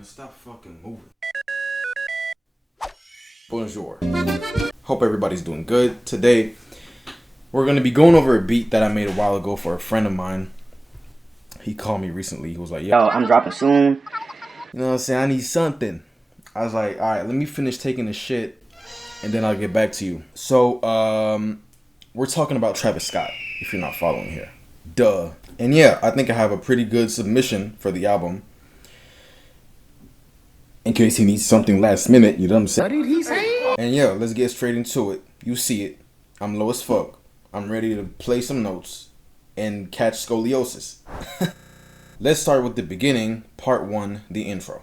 Man, stop fucking moving. Bonjour. Hope everybody's doing good. Today, we're going to be going over a beat that I made a while ago for a friend of mine. He called me recently. He was like, yo, I'm dropping soon. You know what I'm saying? I need something. I was like, alright, let me finish taking the shit and then I'll get back to you. So, we're talking about Travis Scott, if you're not following here. Duh. And yeah, I think I have a pretty good submission for the album. In case he needs something last minute, you know what I'm saying? What did he say? And yeah, let's get straight into it. You see it. I'm low as fuck. I'm ready to play some notes and catch scoliosis. Let's start with the beginning, part 1, the intro.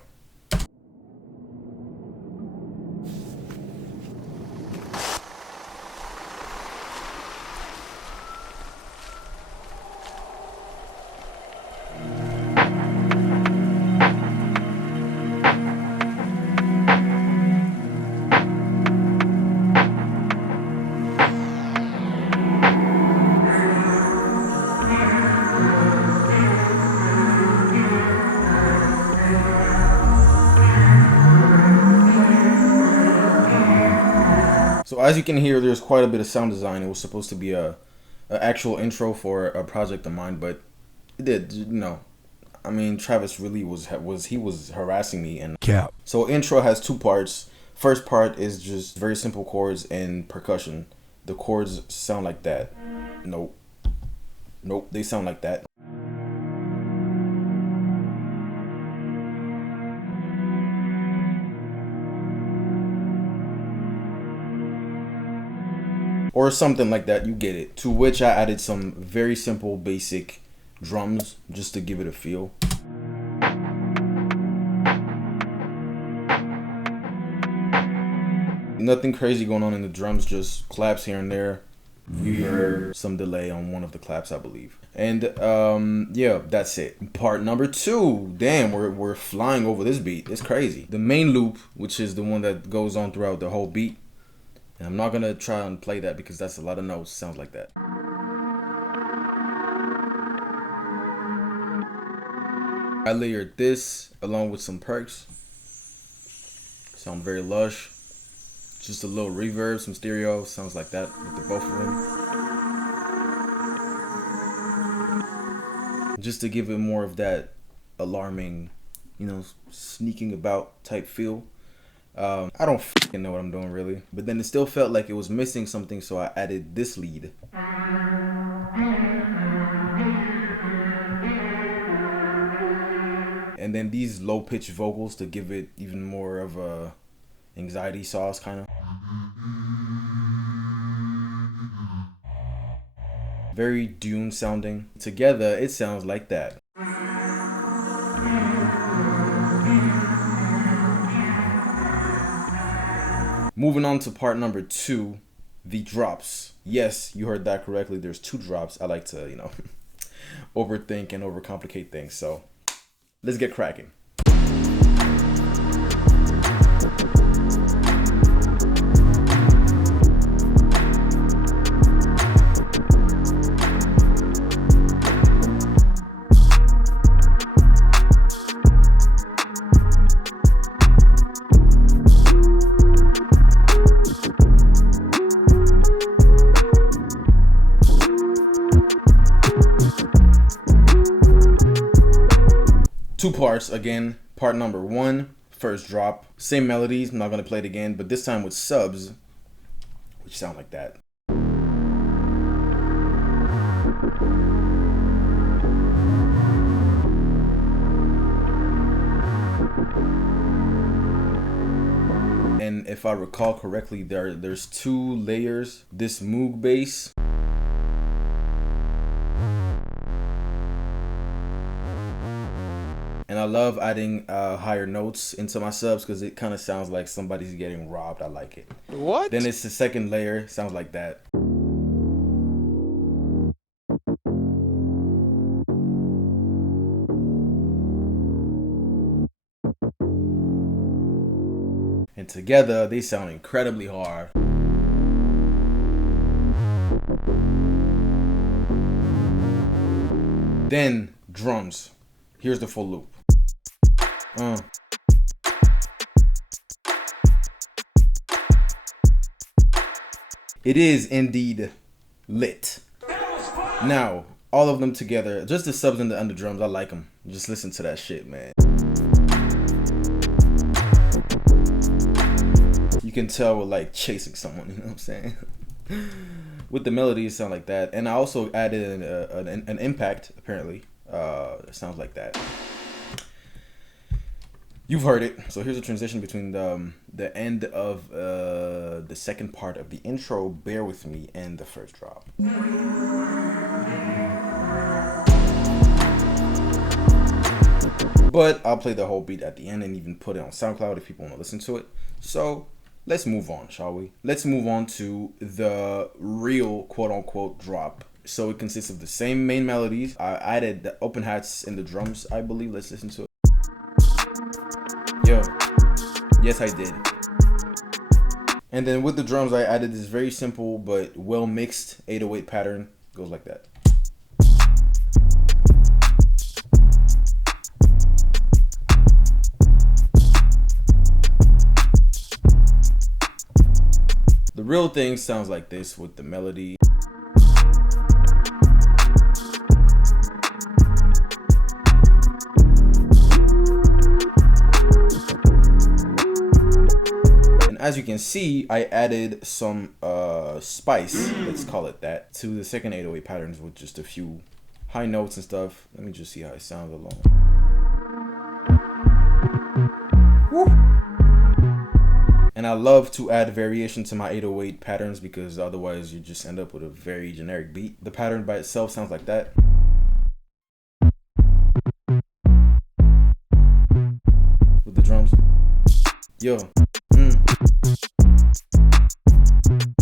So as you can hear, there's quite a bit of sound design. It was supposed to be a actual intro for a project of mine, but it did, you know. I mean, Travis really was harassing me and Cap. So intro has 2 parts. First part is just very simple chords and percussion. The chords sound like that. Nope, they sound like that. Or something like that, you get it. To which I added some very simple basic drums just to give it a feel. Nothing crazy going on in the drums, just claps here and there. Reverb, some delay on one of the claps, I believe. And yeah, that's it. Part number 2. Damn, we're flying over this beat. It's crazy. The main loop, which is the one that goes on throughout the whole beat. And I'm not gonna try and play that because that's a lot of notes. Sounds like that. I layered this along with some perks. Sound very lush. Just a little reverb, some stereo. Sounds like that with the both of them. Just to give it more of that alarming, you know, sneaking about type feel. I don't fucking know what I'm doing really, but then it still felt like it was missing something, so I added this lead. And then these low pitched vocals to give it even more of a anxiety sauce kind of. Very Dune sounding. Together it sounds like that. Moving on to part number 2, the drops. Yes, you heard that correctly. There's 2 drops. I like to, you know, overthink and overcomplicate things. So let's get cracking. Two parts again. Part number 1, first drop, same melodies. I'm not gonna play it again, but this time with subs, which sound like that. And if I recall correctly, there's 2 layers. This Moog bass. And I love adding higher notes into my subs because it kind of sounds like somebody's getting robbed. I like it. What? Then it's the second layer. Sounds like that. And together, they sound incredibly hard. Then drums. Here's the full loop. It is indeed lit. Now, all of them together, just the subs and the underdrums, I like them. Just listen to that shit, man. You can tell we're like chasing someone, you know what I'm saying? With the melodies sound like that. And I also added an impact, apparently. It sounds like that. You've heard it. So here's a transition between the end of the second part of the intro, Bear With Me, and the first drop. But I'll play the whole beat at the end and even put it on SoundCloud if people want to listen to it. So let's move on, shall we? Let's move on to the real quote-unquote drop. So it consists of the same main melodies. I added the open hats in the drums, I believe. Let's listen to it. Yo, yes I did. And then with the drums, I added this very simple but well mixed 808 pattern. Goes like that. The real thing sounds like this with the melody. As you can see, I added some spice, let's call it that, to the second 808 patterns with just a few high notes and stuff. Let me just see how it sounds alone. Woo. And I love to add variation to my 808 patterns because otherwise you just end up with a very generic beat. The pattern by itself sounds like that. With the drums. Yo.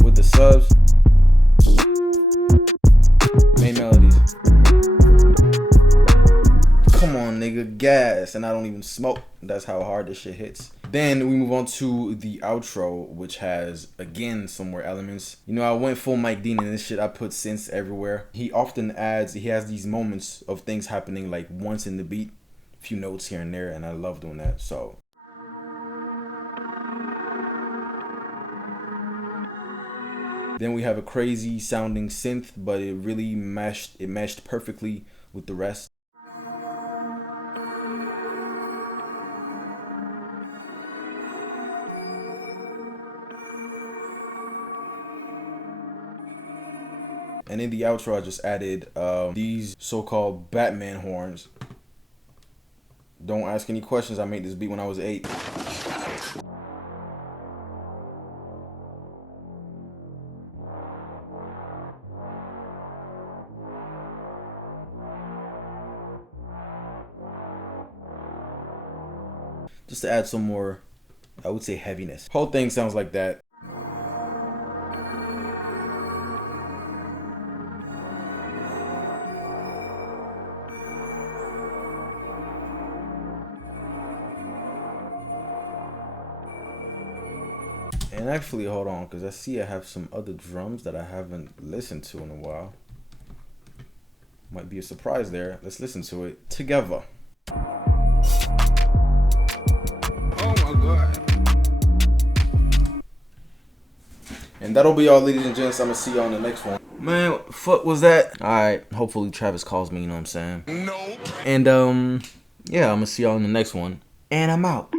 With the subs, main melodies. Come on, nigga, gas. And I don't even smoke. That's how hard this shit hits. Then we move on to the outro, which has, again, some more elements. You know, I went full Mike Dean in this shit. I put synths everywhere. He often adds, he has these moments of things happening like once in the beat, a few notes here and there, and I love doing that. So then we have a crazy sounding synth, but it really meshed perfectly with the rest. And in the outro, I just added these so-called Batman horns. Don't ask any questions. I made this beat when I was 8. Just to add some more, I would say, heaviness. Whole thing sounds like that. And actually, hold on, because I see I have some other drums that I haven't listened to in a while. Might be a surprise there. Let's listen to it together. And that'll be all, ladies and gents. I'm gonna see you on the next one. Man, what the fuck was that? Alright, hopefully Travis calls me, you know what I'm saying? No. And yeah, I'm gonna see y'all in the next one. And I'm out.